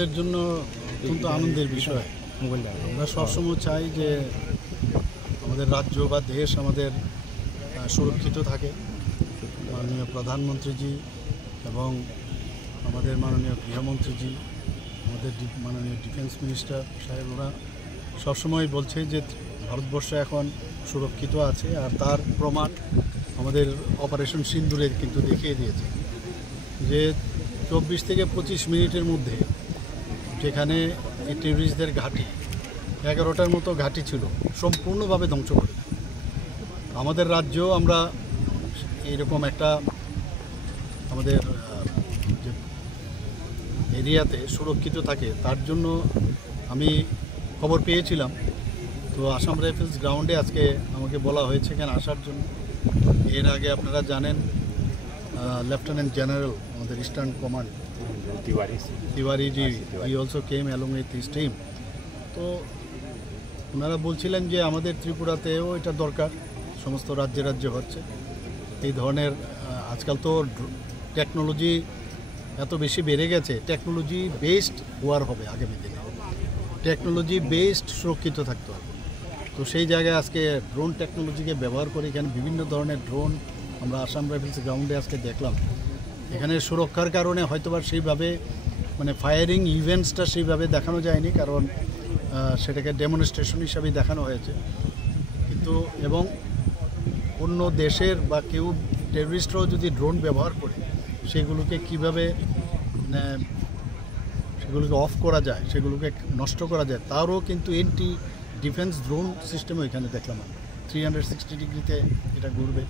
আমাদের জন্য অত্যন্ত আনন্দের বিষয়। আমরা সবসময় চাই যে আমাদের রাজ্য বা দেশ আমাদের সুরক্ষিত থাকে। মাননীয় প্রধানমন্ত্রীজি এবং আমাদের মাননীয় গৃহমন্ত্রীজি, আমাদের মাননীয় ডিফেন্স মিনিস্টার সাহেব, ওরা সবসময় বলছে যে ভারতবর্ষ এখন সুরক্ষিত আছে, আর তার প্রমাণ আমাদের অপারেশন সিন্দুরে কিন্তু দেখিয়ে দিয়েছে যে 24 থেকে 25 মিনিটের মধ্যে যেখানে এই টেররিস্টদের ঘাঁটি 11টার মতো ঘাঁটি ছিল সম্পূর্ণভাবে ধ্বংস করে দেয়। আমাদের রাজ্য আমরা এইরকম একটা আমাদের যে এরিয়াতে সুরক্ষিত থাকে তার জন্য আমি খবর পেয়েছিলাম। তো আসাম রাইফেলস গ্রাউন্ডে আজকে আমাকে বলা হয়েছে এখানে আসার জন্য। এর আগে আপনারা জানেন লেফটেন্যান্ট জেনারেল আমাদের eastern command Tiwari G, he also came along with his team. তো ওনারা বলছিলেন যে আমাদের ত্রিপুরাতেও এটা দরকার, সমস্ত রাজ্যে রাজ্যে হচ্ছে এই ধরনের। আজকাল তো টেকনোলজি এত বেশি বেড়ে গেছে, টেকনোলজি বেসড ওয়ার হবে আগামী দিনে, টেকনোলজি বেসড সুরক্ষিত থাকতে হবে। তো সেই জায়গায় আজকে ড্রোন টেকনোলজিকে ব্যবহার করে এখানে বিভিন্ন ধরনের ড্রোন আমরা আসাম রাইফেলস গ্রাউন্ডে আজকে দেখলাম। এখানে সুরক্ষার কারণে হয়তোবা সেইভাবে মানে ফায়ারিং ইভেন্টসটা সেইভাবে দেখানো যায়নি, কারণ সেটাকে ডেমনস্ট্রেশন হিসাবেই দেখানো হয়েছে। কিন্তু এবং অন্য দেশের বা কেউ টেররিস্টরাও যদি ড্রোন ব্যবহার করে সেগুলোকে কীভাবে মানে সেগুলোকে অফ করা যায়, সেগুলোকে নষ্ট করা যায়, তারও কিন্তু এন্টি ডিফেন্স ড্রোন সিস্টেমও এখানে দেখলাম। 360 ডিগ্রিতে এটা ঘুরবে।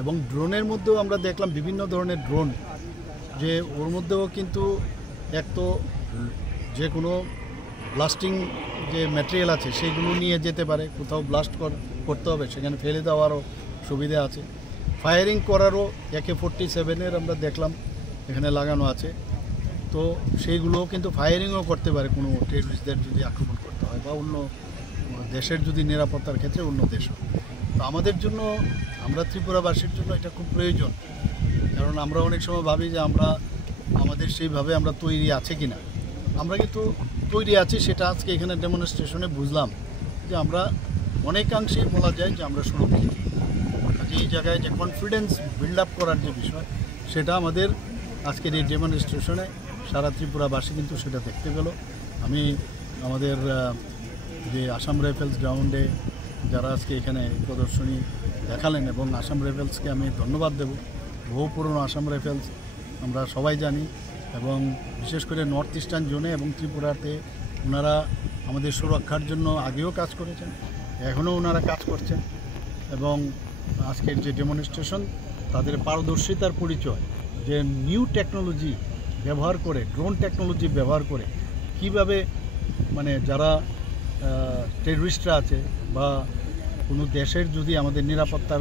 এবং ড্রোনের মধ্যেও আমরা দেখলাম বিভিন্ন ধরনের ড্রোন, যে ওর মধ্যেও কিন্তু এক তো যে কোনো ব্লাস্টিং যে ম্যাটেরিয়াল আছে সেগুলো নিয়ে যেতে পারে, কোথাও ব্লাস্ট করতে হবে সেখানে ফেলে দেওয়ারও সুবিধা আছে। ফায়ারিং করারও AK-47 আমরা দেখলাম এখানে লাগানো আছে। তো সেইগুলোও কিন্তু ফায়ারিংও করতে পারে কোনো টেররিস্টদের যদি আক্রমণ করতে হয় বা অন্য দেশের যদি নিরাপত্তার ক্ষেত্রে অন্য দেশও। তো আমাদের জন্য, আমরা ত্রিপুরাবাসীর জন্য এটা খুব প্রয়োজন, কারণ আমরা অনেক সময় ভাবি যে আমাদের সেইভাবে আমরা তৈরি আছে কি না। আমরা কিন্তু তৈরি আছি, সেটা আজকে এখানে ডেমনস্ট্রেশনে বুঝলাম যে আমরা অনেকাংশেই বলা যায় যে আমরা সুরক্ষিত। এই জায়গায় যে কনফিডেন্স বিল্ড আপ করার যে বিষয়, সেটা আমাদের আজকের এই ডেমনস্ট্রেশনে সারা ত্রিপুরাবাসী কিন্তু সেটা দেখতে পেল। আমি আমাদের যে আসাম রাইফেলস গ্রাউন্ডে যারা আজকে এখানে প্রদর্শনী দেখালেন, এবং আসাম রাইফেলসকে আমি ধন্যবাদ দেব। বহু পুরনো আসাম রাইফেলস আমরা সবাই জানি, এবং বিশেষ করে নর্থ ইস্টার্ন জোনে এবং ত্রিপুরাতে ওনারা আমাদের সুরক্ষার জন্য আগেও কাজ করেছেন, এখনও ওনারা কাজ করছেন। এবং আজকের যে ডেমনস্ট্রেশন তাদের পারদর্শিতার পরিচয়, যে নিউ টেকনোলজি ব্যবহার করে, ড্রোন টেকনোলজি ব্যবহার করে কিভাবে মানে যারা টেররিস্টরা আছে বা কোনো দেশের যদি আমাদের নিরাপত্তার